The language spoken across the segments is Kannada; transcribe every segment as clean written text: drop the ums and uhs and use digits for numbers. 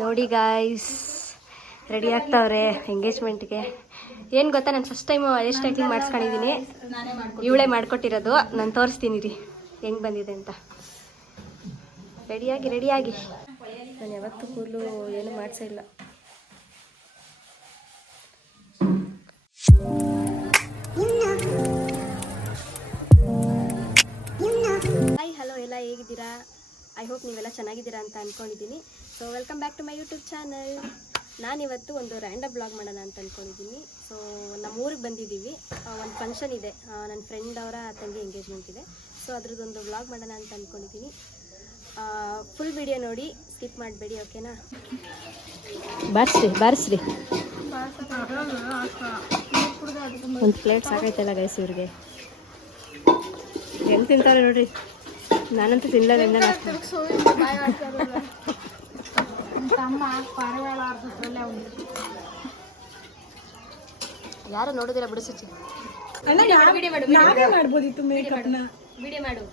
ನೋಡಿ ಗಾಯ್ಸ್, ರೆಡಿ ಆಗ್ತಾವ್ರೆ ಎಂಗೇಜ್ಮೆಂಟ್ಗೆ. ಏನು ಗೊತ್ತಾ, ನಾನು ಫಸ್ಟ್ ಟೈಮು ಹೇರ್ ಸ್ಟೈಲಿಂಗ್ ಮಾಡಿಸ್ಕೊಂಡಿದ್ದೀನಿ. ಇವಳೇ ಮಾಡಿಕೊಟ್ಟಿರೋದು. ನಾನು ತೋರಿಸ್ತೀನಿ ರೀ ಹೆಂಗೆ ಬಂದಿದೆ ಅಂತ. ರೆಡಿಯಾಗಿ ನಾನು ಯಾವತ್ತೂ ಕೂದಲು ಏನು ಮಾಡಿಸೇ ಇಲ್ಲ. ಹಾಯ್ ಹಲೋ, ಎಲ್ಲ ಹೇಗಿದ್ದೀರಾ? ಐ ಹೋಪ್ ನೀವೆಲ್ಲ ಚೆನ್ನಾಗಿದ್ದೀರಾ ಅಂತ ಅಂದ್ಕೊಂಡಿದ್ದೀನಿ. So welcome back to my YouTube channel. ನಾನಿವತ್ತು ಒಂದು ರ್ಯಾಂಡಮ್ ಬ್ಲಾಗ್ ಮಾಡೋಣ ಅಂತ ಅಂದ್ಕೊಂಡಿದ್ದೀನಿ. ಸೊ ನಮ್ಮ ಊರಿಗೆ ಬಂದಿದ್ದೀವಿ. ಒಂದು ಫಂಕ್ಷನ್ ಇದೆ, ನನ್ನ ಫ್ರೆಂಡ್ ಅವರ ತಂಗಿ ಎಂಗೇಜ್ಮೆಂಟ್ ಇದೆ. ಸೊ ಅದ್ರದ್ದೊಂದು ಬ್ಲಾಗ್ ಮಾಡೋಣ ಅಂತ ಅಂದ್ಕೊಂಡಿದ್ದೀನಿ. ಫುಲ್ ವಿಡಿಯೋ ನೋಡಿ, ಸ್ಕಿಪ್ ಮಾಡಬೇಡಿ, ಓಕೆನಾ? ಬಾರಿಸ್ರಿ ಒಂದು ಪ್ಲೇಟ್ ಸಾಕೈತಲ್ಲ ಗೈಸ್ ಇವ್ರಿಗೆ. ಹೆಂಗೆ ತಿಂತಾರೆ ನೋಡ್ರಿ, ನಾನಂತೂ ತಿನ್ನಲಿಲ್ಲ. ಯಾರು ನೋಡಿದಿರ ಬಿಡು ಸುಚಿ. ಮಾಡ್ಬೋದಿತ್ತು ಮೇಕಪ್ನ. ವಿಡಿಯೋ ಮಾಡು.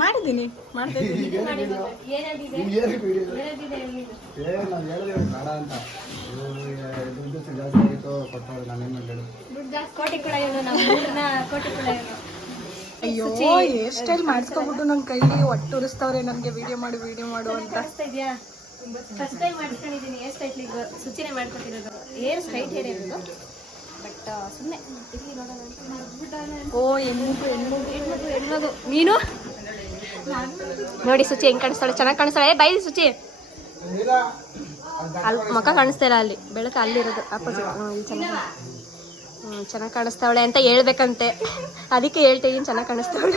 ಮಾಡಿದ್ದೀನಿ. ಕೋಟಿ ಕೂಡ ಅಯ್ಯೋ, ಹೇರ್ ಸ್ಟೈಲ್ ಮಾಡಿಸ್ಕೊಬಿಟ್ಟು ನನ್ನ ಕೈಲಿ ಒಟ್ಟುರಿಸ್ತವ್ರೆ ನನಗೆ ವಿಡಿಯೋ ಮಾಡು ಅಂತ. ಫಸ್ಟ್ ಟೈಮ್ ಮಾಡ್ಕೊಂಡಿದ್ದೀನಿ ಹೇರ್ ಸ್ಟೈಲಿಂಗ್. ಸುಚಿನೇ ಮಾಡ್ಕೊಟ್ಟಿರೋದು. ಹೇರ್ ಸ್ಟ್ರೈಟ್ ಹೇರ್ ಇರೋದು, ಬಟ್ ಸುಮ್ಮನೆ ಇಲ್ಲಿ ನೋಡೋಣ. ಓ ಹೆಣ್ಮಗು ನೀನು ನೋಡಿ ಸುಚಿ ಹೆಂಗೆ ಕಾಣಿಸ್ತಾಳೆ, ಚೆನ್ನಾಗಿ ಕಾಣಿಸ್ತಾಳೆ. ಬೈ ಸುಚಿ, ಅಲ್ಲಿ ಮುಖ ಕಾಣಿಸ್ತಾ ಇಲ್ಲ, ಅಲ್ಲಿ ಬೆಳಕು ಅಲ್ಲಿರೋದು ಆಪೋಸಿಟ್. ಚೆನ್ನಾಗಿ ಕಾಣಿಸ್ತಾವಳೆ ಅಂತ ಹೇಳ್ಬೇಕಂತೆ, ಅದಕ್ಕೆ ಹೇಳ್ತೀನಿ ಚೆನ್ನಾಗಿ ಕಾಣಿಸ್ತಾವಳೆ.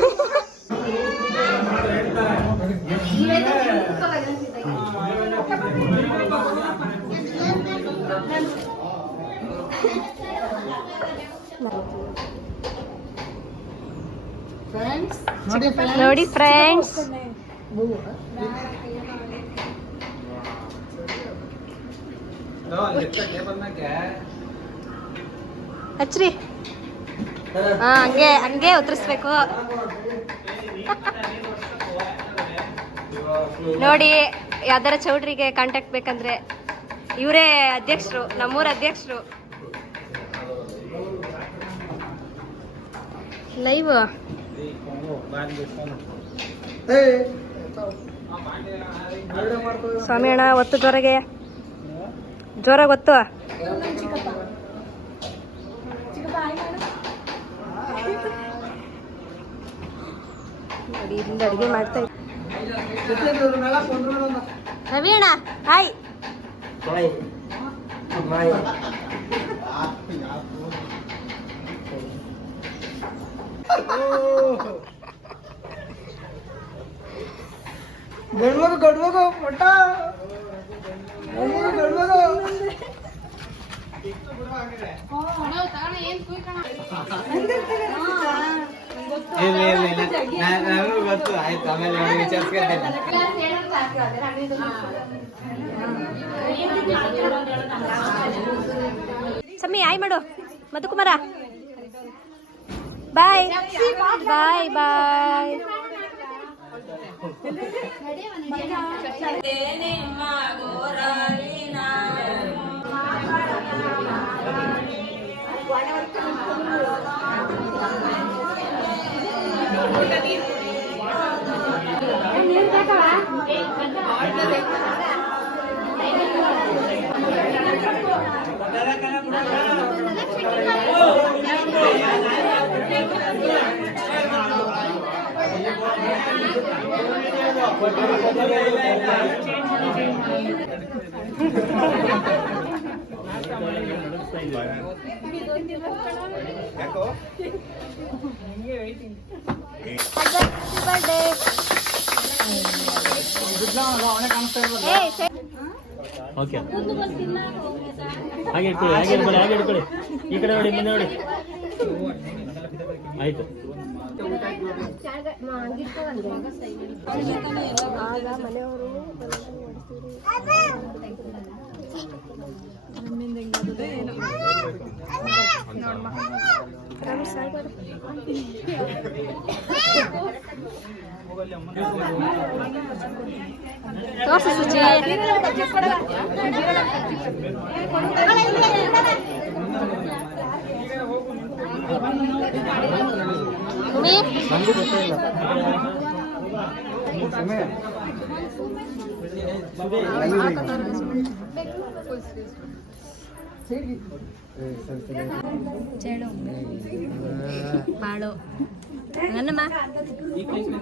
ನೋಡಿ ಫ್ರೆಂಡ್ಸ್, ಹಚ್ರಿ. ಹಂಗೆ ಉತ್ತರಿಸ್ಬೇಕು ನೋಡಿ. ಯಾವ್ದಾರ ಚೌಡ್ರಿಗೆ ಕಾಂಟ್ಯಾಕ್ಟ್ ಬೇಕಂದ್ರೆ ಇವರೇ ಅಧ್ಯಕ್ಷರು, ನಮ್ಮೂರ ಅಧ್ಯಕ್ಷರು. ಲೈವ್ ಸ್ವಾಮಿ ಅಣ್ಣ, ಒತ್ತು ಜೋರಾಗಿ ಒತ್ತು. ನೋಡಿ ಇಲ್ಲಿ ಅಡುಗೆ ಮಾಡ್ತಾ ಇದ್ದೆ. ರವಿ ಅಣ್ಣ ಹಾಯ್. ಗಡ್ಬೇಕು ಪಟ್ಟ ಗೊತ್ತು. ಆಯ್ತು, ಆಮೇಲೆ ವಿಚಾರಿಸ್ಕೊತೀನಿ. ಸಮಿ ಆಯ್ ಮಾಡು. ಮಧುಕುಮಾರ ಬಾಯ್ ಬಾಯ್ ಬಾಯ್. ಹಾಗೆ ಇಟ್ಕೊಳ್ಳಿ. ಈ ಕಡೆ ನೋಡಿ, ಮುಂದೆ ನೋಡಿ. ಆಯ್ತು. ತೋರ್ಸು ಸುಜಿ. ಭೂಮಿ ನನಗೂ ಗೊತ್ತಿಲ್ಲ. ಚೇಳು ಬಾಳು ಹಂಗನ್ನಮ್ಮ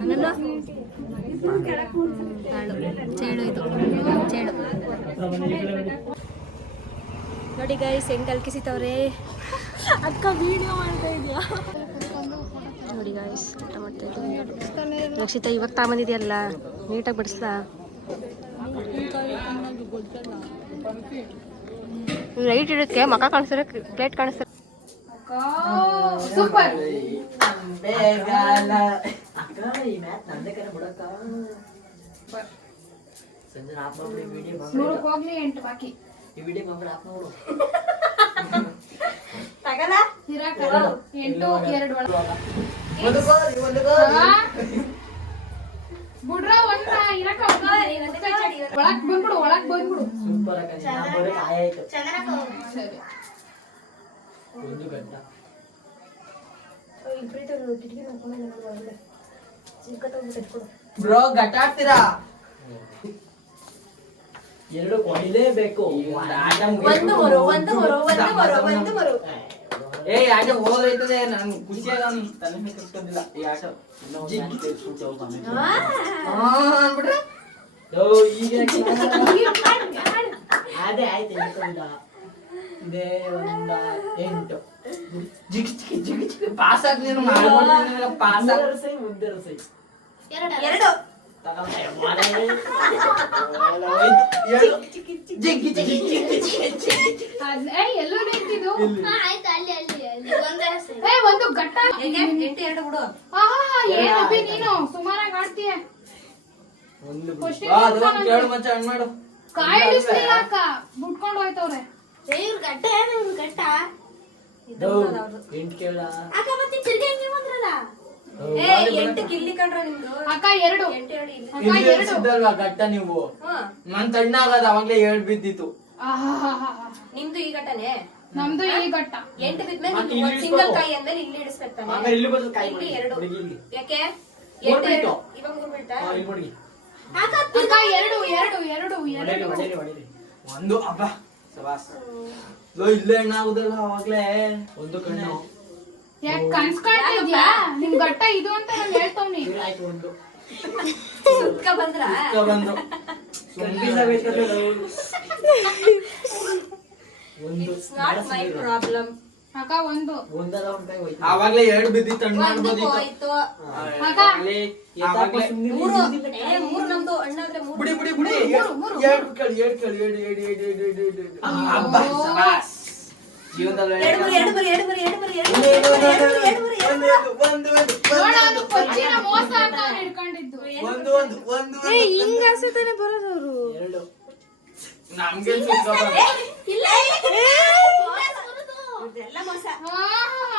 ಹಂಗನ್ನು ಬಾಳು ಚೇಳು ಇದು ಚೇಳು ನೋಡಿ ಗೈಸ್ ಹೆಂಗ್ ಕಲ್ಕಿಸಿತವ್ರೆ. ಅಕ್ಕ ವಿಡಿಯೋ ಮಾಡ್ತಾ ಇದೆಯಾ ನೋಡಿ ಗೈಸ್ ಊಟ ಮಾಡ್ತಾ ಇದ್ದೀವಿ. ರಕ್ಷಿತಾ ಇವಾಗ ತಗೊಂಬಂದಿದೆಯಲ್ಲ ನೀಟಾಗಿ ಬಡಿಸ್ಲಾ. ಲೈಟ್ ಇಡಕ್ಕೆ ಮಕ್ಕ ಕಾಣಿಸ್ತಾರೆ ಪ್ಲೇಟ್ ಕಾಣಿಸ್ತಾರೆ. ಸೂಪರ್. ಹೋಗ್ಲಿ 8 ಬಾಕಿ ಇರಾಕ 8 2 ಬಿಡ್ರ ಒಂದ ಇರಾಕ ಒಳಗ್ ಬಂದ್ಬಿಡು ಸರಿ. ಬ್ರೋ ಗಟ್ಟಾಡ್ತೀರಾ? ಎರಡು ಕೊಡಲೇಬೇಕು. ಏ ಆಟ ಹೋಗ್ತದೆ. ನನ್ ಖುಷಿಯಾಗ ತಲೆ ಮೇಲೆ ಕಟ್ಕೊಂಡಿಲ್ಲ ಈ ಆಟ. ಅದೇ ಆಯ್ತು ಇದೇ ಒಂದ 8 ಜಿಗ್ ಚಿಕ್ಕಿ ಜಿಗ್ ಚಿಕ್ಕಿ ಪಾಸ್ ಆಗಿ ನೀನು ಮಾಡ್ಬೋದು. ಪಾಸ್ ಆಗಿ ಮುದ್ದೆ ರಸೈ ಎರಡು ಎಲ್ಲೂ ನಿಂತಿದ್ದು ಒಂದು ಗಟ್ಟ 8 2 ಬಿಡು. ಏನಪ್ಪಿ ನೀನು ಸುಮಾರಾಗಿ ಆಡ್ತೀಯ. ಮಾಡು ಕಾಯಿ ಹಿಡಿಸ್ಲಿಲ್ಲ ಅಕ್ಕ ಬಿಟ್ಕೊಂಡು ಹೋಯ್ತವ್ರೆ. ಎಂಟು ಕೇಳ ಅಕ್ಕ 2 ಇದ್ದಲ್ವಾ ಗಟ್ಟ ನೀವು. ನನ್ ತಣ್ಣ ಆಗದ ಅವಾಗ್ಲೇ 7 ಬಿದ್ದಿತ್ತು. ನಿಮ್ದು ಈ ಘಟನೆ ನಮ್ದು ಈ ಗಟ್ಟ 8 ಬಿದ್ಮೇಲೆ ಸಿಂಗಲ್ ಕಾಯಿ ಅಂದ್ಮೇಲೆ ಇಲ್ಲಿ ಇಡಿಸ್ಬೇಕು. ಇಲ್ಲಿ ಬಂದು ಕಾಯಿ ಇಲ್ಲಿ 2 ಯಾಕೆ ಮೂರ್ ಬಿಟ್ಟು. ಇವಾಗ 3 ಬೀಳ್ತಾ ಇಲ್ಲಿ ನೋಡಿ. ಅಕ್ಕ 2 ಒಂದು ಅಬ್ಬ ಸವಾಸ್ ಇಲ್ಲೇ ಎಣ್ಣಾಗುದಲ್ಲ ಅವಾಗ್ಲೇ ಒಂದು ಕಣ್ಣು. ಯಾಕೆ ಕನ್ಸ್ಕೊಳ್ತಾ ಇದ್ಯಾ? ನಿಮ್ ಗಟ್ಟ ಇದು ಅಂತ ನಾನು ಹೇಳ್ತವ್ನಿ. ಆಯ್ತು ಒಂದು ಸುತ್ತ ಬಂದ್ರ ಬಂದು ಇಟ್ಸ್ ನಾಟ್ ಮೈ ಪ್ರಾಬ್ಲಮ್. ಅಕ್ಕ ಒಂದು ಅವಾಗ್ಲೇ 2 ಬಿದ್ದಿತ್ತು. ಅಣ್ಣ ಅನ್ಬೋದಿತ್ತು. ಹೋಯ್ತು ಮೂರು ನಮ್ದು ಅಣ್ಣ ಆದ್ರೆ ಮೂರು. ಬಿಡಿ ಬಿಡಿ ಬಿಡಿ 2 ಕೇಳಿ 2 ಕೇಳಿ 7 ಅಬ್ಬ ಸವಾಸ್ ಜೀವನದಲ್ಲಿ ನೋಡೋದು ಕೊಚ್ಚಿನ ಮೋಸ ಅಂತ ಅವ್ರು ಹಿಡ್ಕೊಂಡಿದ್ದು. ಹಿಂಗ ಅನ್ಸುತ್ತಾನೆ ಬರೋದವ್ರು. 2 ನಮ್ಗೆ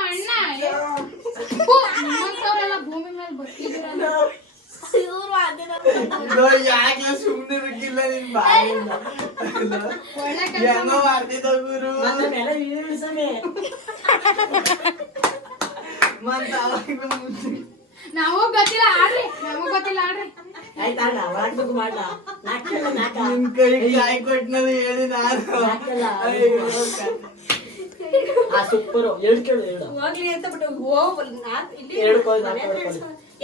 ಅಣ್ಣ ನಿಮ್ಮಂತವ್ರೆಲ್ಲ ಭೂಮಿ ಮೇಲೆ ಬರ್ತಿದ್ದೀರಲ್ಲ. ಯಾಕೆ ಸುಮ್ನೆ ಇರಕ್ಕಿಲ್ಲ ನಿನ್ ಬಾಯಿಂದ ಒಳ್ಳೆ ಕೆಲಸ ಏನೋ ಮಾಡ್ತಿದ್ದ ಗುರು. ಮತ್ತ ನಾವು ಗೊತ್ತಿಲ್ಲ ಆಡ್ರಿ. ನಿನ್ ಕೈ ಕಾಯಿ ಕೊಟ್ಟನಲ್ಲಿ ಹೇಳಿ ನಾನು ಸೂಪರ್ 2 ಕೇಳು 2 ಹೋಗ್ಲಿ ಅಂತ ಬಿಟ್ಟು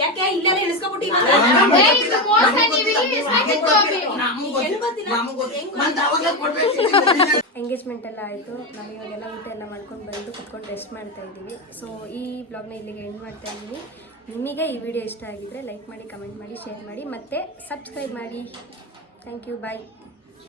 ಯಾಕೆ ಇಲ್ಲೆಲ್ಲ ಇಳಿಸ್ಕೊಬಿಟ್ಟು ಎಂಗೇಜ್ಮೆಂಟ್ ಎಲ್ಲ ಆಯಿತು. ನಾವು ಇವಾಗೆಲ್ಲ ಊಟ ಎಲ್ಲ ಮಾಡ್ಕೊಂಡು ಬಂದು ಕುತ್ಕೊಂಡು ರೆಸ್ಟ್ ಮಾಡ್ತಾ ಇದ್ದೀವಿ. ಸೊ ಈ ಬ್ಲಾಗ್ನ ಇಲ್ಲಿಗೆ ಎಂಡ್ ಮಾಡ್ತಾ ಇದ್ದೀವಿ. ನಿಮಗೆ ಈ ವಿಡಿಯೋ ಇಷ್ಟ ಆಗಿದ್ರೆ ಲೈಕ್ ಮಾಡಿ, ಕಮೆಂಟ್ ಮಾಡಿ, ಶೇರ್ ಮಾಡಿ, ಮತ್ತು ಸಬ್ಸ್ಕ್ರೈಬ್ ಮಾಡಿ. Thank you. ಬಾಯ್.